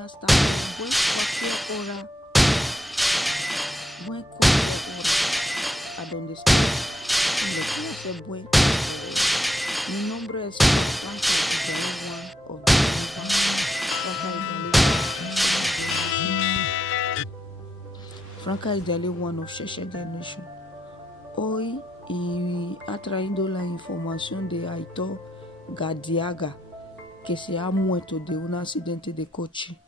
buenas tardes, buen cualquier hora, a donde estés, donde quiera ser buen cualquier hora. Mi nombre es Franca Idale One of the Franca Idale One of Sheshe Generation. Hoy y ha traído la información de Aitor Gadiaga, que se ha muerto de un accidente de coche.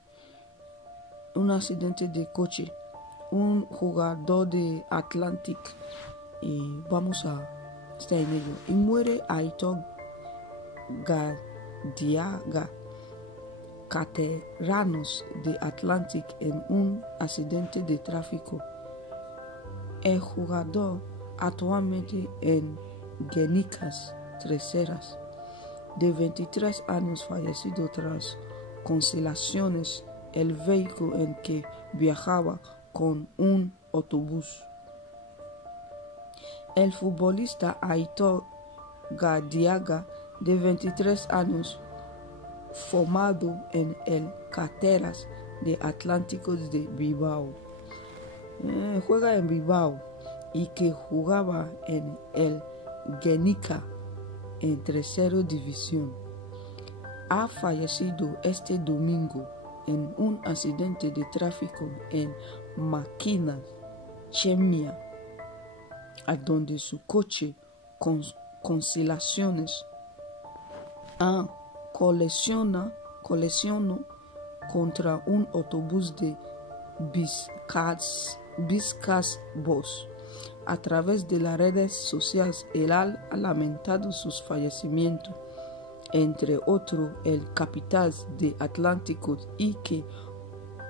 Un jugador de Atlantic. Y vamos a estar en ello. Y muere Aitor Gadiaga, cateranos de Atlantic, en un accidente de tráfico. El jugador actualmente en Guernicas Terceras, de 23 años, fallecido tras cancelaciones el vehículo en que viajaba con un autobús. El futbolista Aitor Gadiaga, de 23 años, formado en el Canteras de Atlánticos de Bilbao, juega en Bilbao, y que jugaba en el Guernica en tercera división, ha fallecido este domingo en un accidente de tráfico en Máquinas Chemia, a donde su coche con cancelaciones colisionó contra un autobús de Vizcasbus. A través de las redes sociales, él ha lamentado sus fallecimientos, entre otros el capitán de Atlántico, y que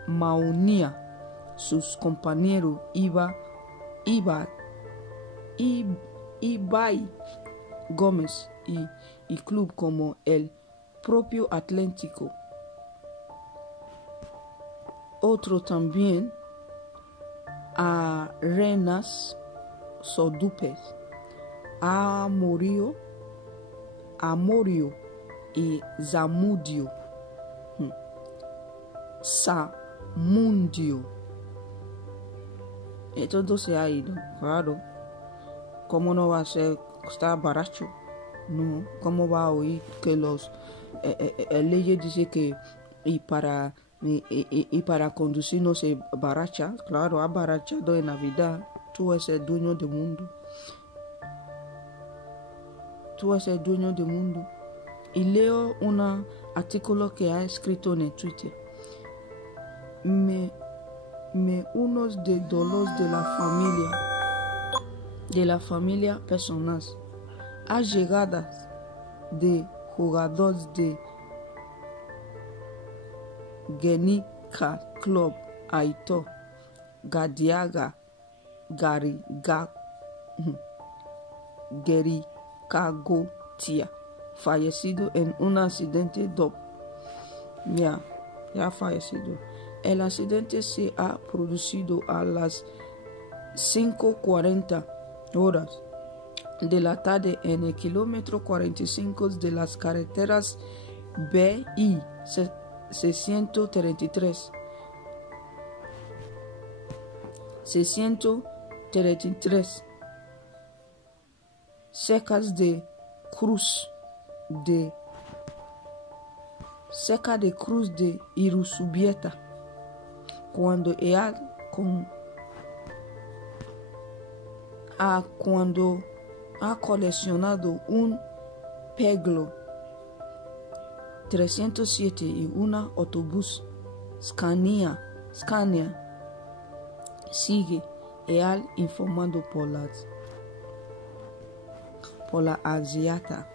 maunía sus compañeros Ibai Gómez y club como el propio Atlántico. Otro también Arenas Sodupes, Amorio y Zamudio, Samundio. Todo se ha ido, claro. ¿Cómo no va a ser? Está baracho. No, ¿cómo va a oír que los leyes dice que y para conducir no se baracha? Claro, ha barachado en Navidad. Tú eres el dueño del mundo. Y leo un artículo que ha escrito en el Twitter. Me unos de dolor de la familia personas. A llegadas de jugadores de Guernica Club, Aitor Gadiaga Gerikagotia, fallecido en un accidente ya fallecido. El accidente se ha producido a las 5:40 horas de la tarde en el kilómetro 45 de las carreteras BI 633, cerca de Cruz de Irsubieta, cuando ha colisionado un Peugeot 307 y un autobús Scania. Sigue informando por la Axiata.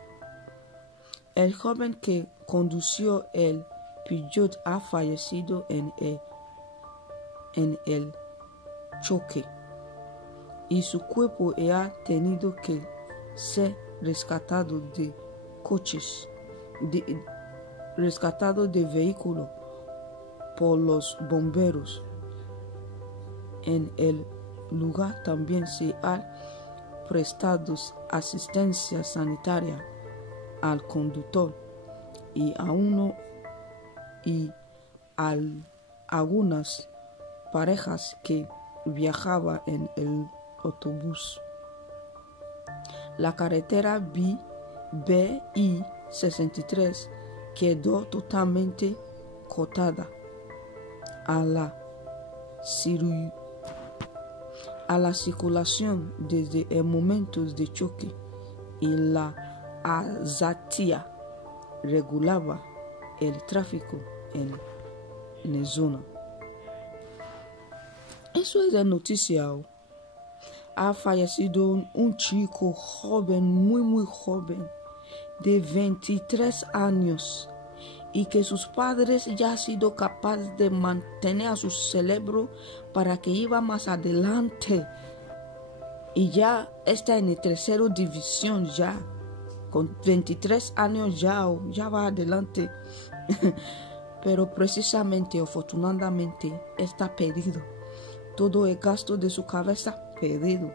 El joven que condució el Peugeot ha fallecido en el choque, y su cuerpo ha tenido que ser rescatado de vehículo por los bomberos. En el lugar también se ha prestado asistencia sanitaria al conductor y algunas parejas que viajaban en el autobús. La carretera BI 63 quedó totalmente cortada a la circulación desde el momento de choque, y la azatía regulaba el tráfico en la zona. Eso es de noticia. Ha fallecido un chico joven, muy joven, de 23 años, y que sus padres ya han sido capaces de mantener a su cerebro para que iba más adelante, y ya está en la tercera división ya, con 23 años ya va adelante, pero precisamente, afortunadamente, está perdido. Todo el gasto de su cabeza perdido,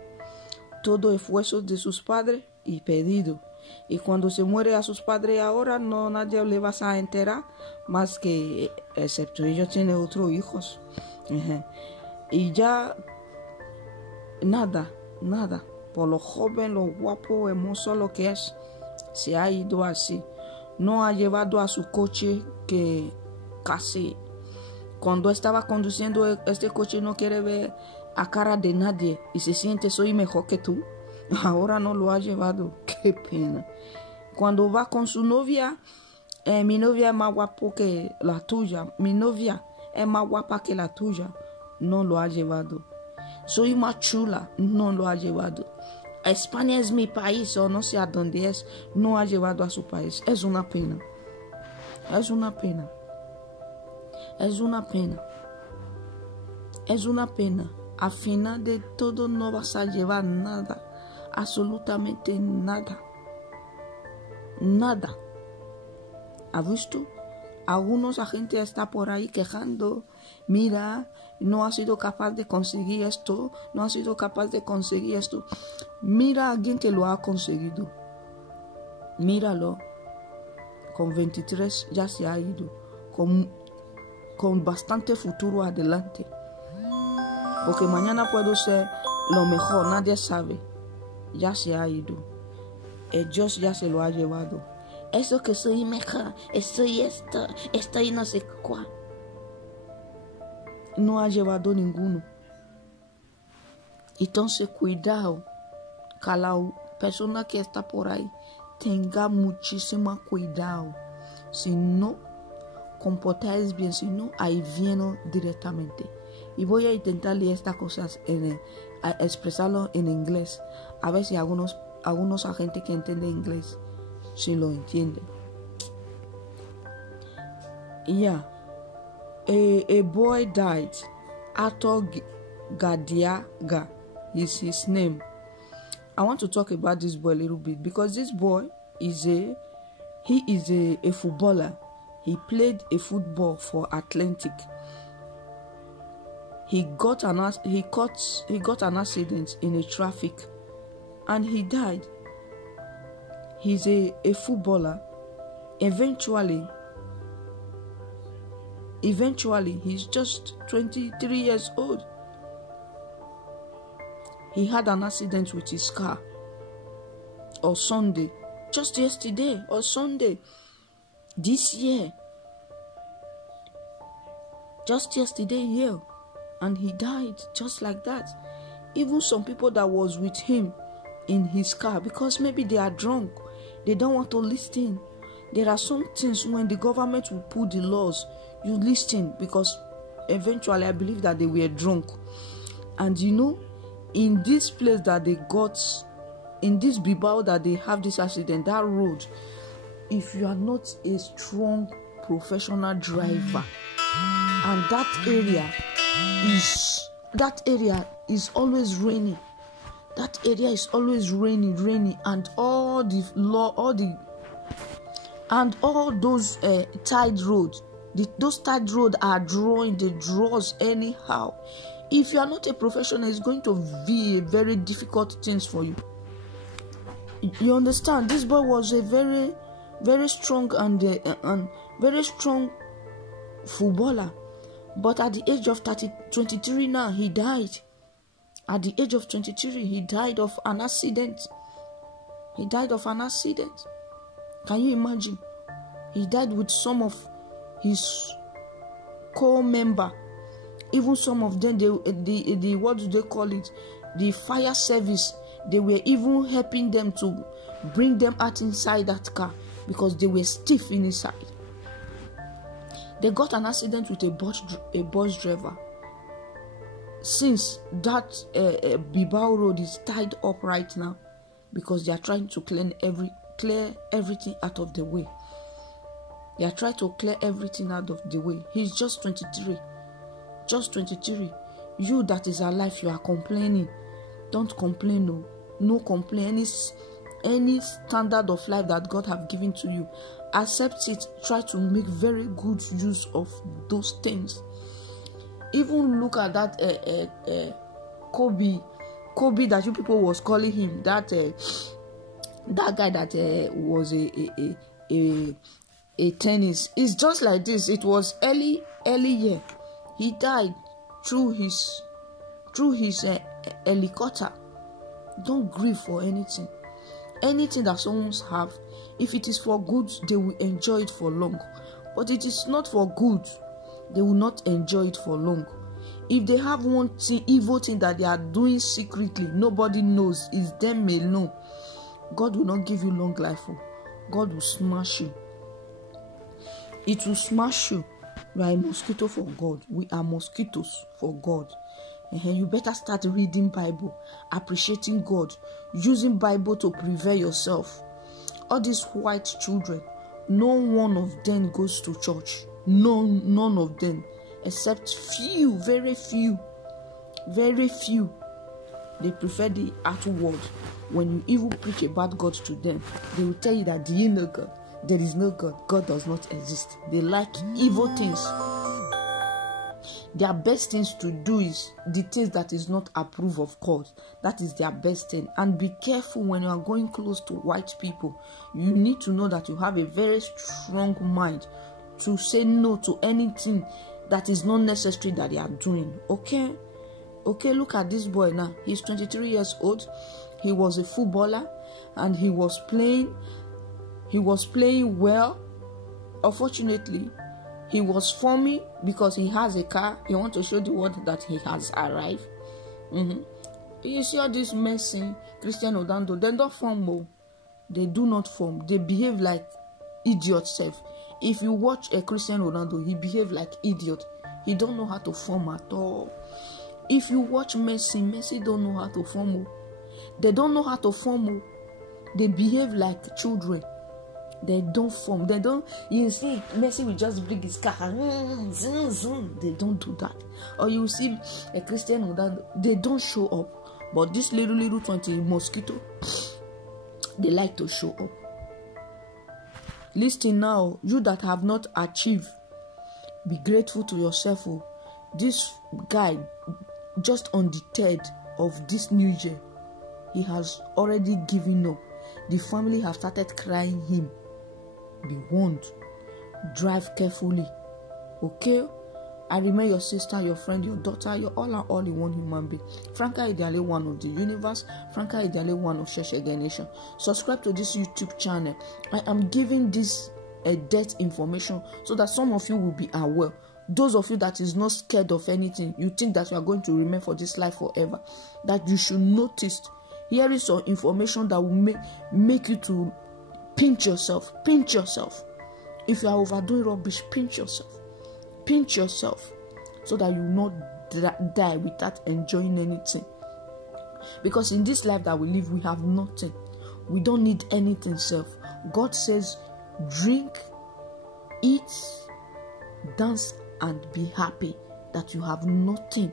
todo el esfuerzo de sus padres y perdido. Y cuando se muere a sus padres ahora, no nadie le va a enterar, más que excepto ellos tienen otros hijos. Y ya nada, por lo joven, lo guapo, hermoso lo que es, se ha ido así. No ha llevado a su coche, que casi cuando estaba conduciendo este coche no quiere ver a cara de nadie y se siente soy mejor que tú. Ahora no lo ha llevado, qué pena. Cuando va con su novia, mi novia es más guapa que la tuya, mi novia es más guapa que la tuya, no lo ha llevado. Soy más chula, no lo ha llevado. España es mi país, o no sé a dónde es, no ha llevado a su país. Es una pena, es una pena, es una pena, es una pena. Al final de todo no vas a llevar nada, absolutamente nada. Nada. ¿Has visto? Algunos agentes están por ahí quejando. Mira, no ha sido capaz de conseguir esto, no ha sido capaz de conseguir esto. Mira a alguien que lo ha conseguido. Míralo. Con 23 ya se ha ido. Con bastante futuro adelante. Porque mañana puedo ser lo mejor, nadie sabe. Ya se ha ido. Dios ya se lo ha llevado. Eso que soy mejor, estoy no sé cuál. No ha llevado ninguno. Entonces cuidado. Cada persona que está por ahí, tenga muchísimo cuidado. Si no comportáis bien, si no, ahí viene directamente. Y voy a intentar leer estas cosas, a expresarlo en inglés. A ver si algunos agentes que entienden inglés, si lo entienden. Yeah. A boy died. Arthur Gadiaga is his name. I want to talk about this boy a little bit because this boy is a footballer. He played a football for Atlantic. He got an accident in a traffic and he died. He's a footballer. Eventually, he's just 23 years old. He had an accident with his car on Sunday, just yesterday or Sunday, this year. Just yesterday here. And he died just like that. Even some people that was with him in his car, because maybe they are drunk, they don't want to listen. There are some things when the government will put the laws, you listen, because eventually I believe that they were drunk. And in this place that they got, in this Bilbao that they have this accident, that road, if you are not a strong professional driver, and that area is always raining. That area is always rainy, and all those tide roads, those tide roads are drawing the draws anyhow. If you are not a professional, it's going to be a very difficult thing for you. You understand? This boy was a very, very strong and very strong footballer. But at the age of 23 now, he died. At the age of 23, he died of an accident. He died of an accident. Can you imagine? He died with some of his co-member. Even some of them, the what do they call it? The fire service. They were even helping them to bring them out inside that car because they were stiff inside. They got an accident with a bus driver. Since that Bilbao Road is tied up right now because they are trying to clear everything out of the way. They are trying to clear everything out of the way. He's just 23. Just 23. You that is alive, you are complaining. Don't complain, no. No complain. Any standard of life that God have given to you, accept it. Try to make very good use of those things. Even look at that Kobe that you people was calling him. That guy that was a tennis. It's just like this. It was early year. He died through his helicopter. Don't grieve for anything. Anything that someone's have, if it is for good, they will enjoy it for long. But it is not for good, they will not enjoy it for long. If they have one thing, evil thing that they are doing secretly, nobody knows, it's them alone. God will not give you long life. God will smash you. It will smash you. You are a mosquito for God. We are mosquitoes for God. You better start reading Bible, appreciating God, using Bible to prepare yourself. All these white children, no one of them goes to church. None of them, except few, very few. They prefer the outward. When you even preach about God to them, they will tell you that, do you know God? There is no God. God does not exist. They like evil things. Their best things to do is the things that is not approved of God. That is their best thing. And be careful when you are going close to white people. You need to know that you have a very strong mind to say no to anything that is not necessary that they are doing. Okay, look at this boy now. He's 23 years old. He was a footballer and he was playing well. Unfortunately, he was forming because he has a car. He wants to show the world that he has arrived. You see all this Messi, Cristiano Ronaldo, they don't form. They do not form. They behave like idiots. If you watch a Cristiano Ronaldo, he behaves like idiot. He don't know how to form at all. If you watch Messi don't know how to form. They don't know how to form. They behave like children. They don't form. They don't. You see, Messi will just bring his car. Zoom, zoom. They don't do that. Or you see a Cristiano that they don't show up. But this little 20 mosquito, they like to show up. Listen now, you that have not achieved, be grateful to yourself. This guy, just on the 3rd of this new year, he has already given up. The family have started crying him. Be warned. Drive carefully. Okay? I remember your sister, your friend, your daughter, you're all in one human being. Franca Ideale, one of the universe. Franca Ideale, one of Sheshe Nation. Subscribe to this YouTube channel. I am giving this death information so that some of you will be aware. Those of you that is not scared of anything, you think that you are going to remain for this life forever, that you should notice. Here is some information that will make you to pinch yourself. Pinch yourself. If you are overdoing rubbish, pinch yourself. Pinch yourself so that you will not die without enjoying anything. Because in this life that we live, we have nothing. We don't need anything, self. God says, drink, eat, dance, and be happy, that you have nothing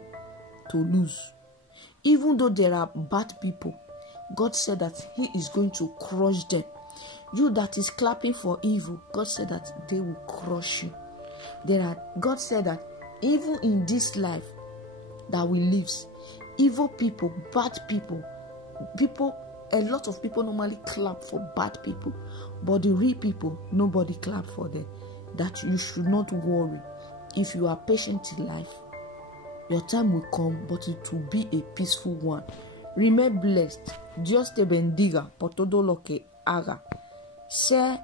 to lose. Even though there are bad people, God said that He is going to crush them. You that is clapping for evil, God said that they will crush you. God said that even in this life that we live, evil people, bad people, a lot of people normally clap for bad people, but the real people, nobody clap for them. That you should not worry. if you are patient in life, your time will come, but it will be a peaceful one. Remain blessed. Dios te bendiga por todo lo que haga. Sé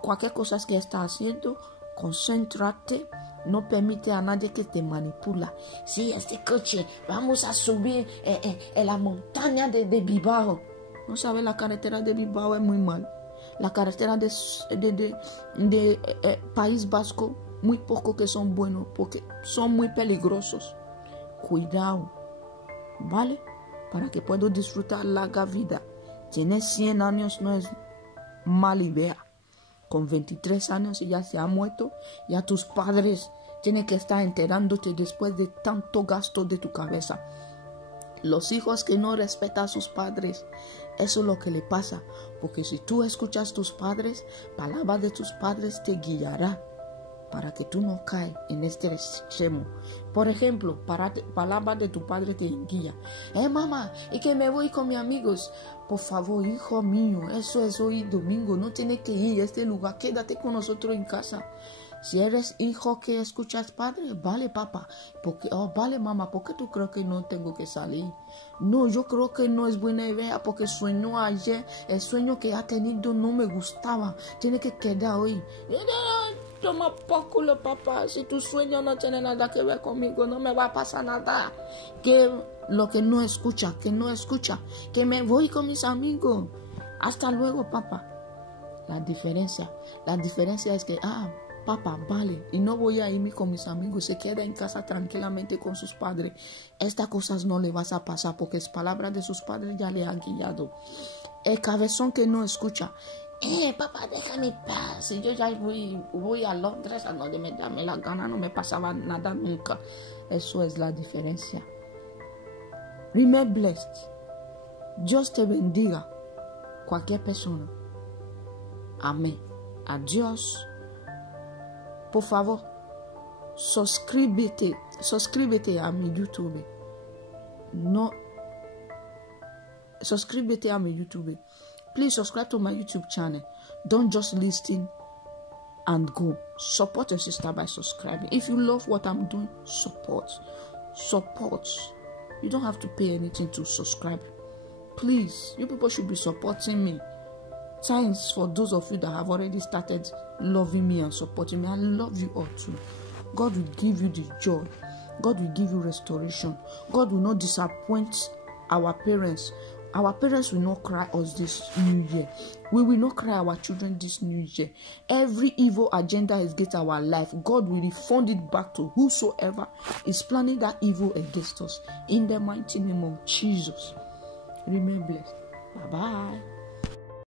cualquier cosa que estás haciendo, concéntrate. No permite a nadie que te manipula. Si este coche, vamos a subir en la montaña de Bilbao. No sabes, la carretera de Bilbao es muy mal. La carretera de País Vasco, muy pocos que son buenos porque son muy peligrosos. Cuidado, ¿vale? Para que puedas disfrutar larga vida. Tienes 100 años, no es mala idea. Con 23 años y ya se ha muerto, ya tus padres tienen que estar enterándote después de tanto gasto de tu cabeza. Los hijos que no respetan a sus padres, eso es lo que le pasa. Porque si tú escuchas a tus padres, palabra de tus padres te guiará para que tú no caes en este extremo. Por ejemplo, palabra de tu padre te guía. Mamá, y que me voy con mis amigos. Por favor, hijo mío, eso es hoy domingo. No tienes que ir a este lugar. Quédate con nosotros en casa. Si eres hijo que escuchas padre, vale papá, vale mamá, ¿por qué tú crees que no tengo que salir? No, yo creo que no es buena idea porque sueño ayer, el sueño que ha tenido no me gustaba, tiene que quedar hoy. Toma por culo, papá, si tu sueño no tiene nada que ver conmigo, no me va a pasar nada. Que lo que no escucha, que me voy con mis amigos. Hasta luego, papá. La diferencia es que, papá, vale, y no voy a irme con mis amigos, se queda en casa tranquilamente con sus padres. Estas cosas no le vas a pasar porque es palabra de sus padres ya le han guiado. El cabezón que no escucha, papá, déjame en paz. Si yo ya voy a Londres, a donde me dame la gana, no me pasaba nada nunca. Eso es la diferencia. Remain blessed. Dios te bendiga. Cualquier persona. Amén. Adiós. Por favor, suscríbete a mi YouTube. No, suscríbete a mi YouTube. Please subscribe to my YouTube channel. Don't just listen and go. Support your sister by subscribing. If you love what I'm doing, support. You don't have to pay anything to subscribe. Please, you people should be supporting me. Thanks for those of you that have already started loving me and supporting me. I love you all too. God will give you the joy. God will give you restoration. God will not disappoint our parents. Our parents will not cry us this new year. We will not cry our children this new year. Every evil agenda against our life, God will refund it back to whosoever is planning that evil against us. In the mighty name of Jesus. Remain blessed. Bye-bye.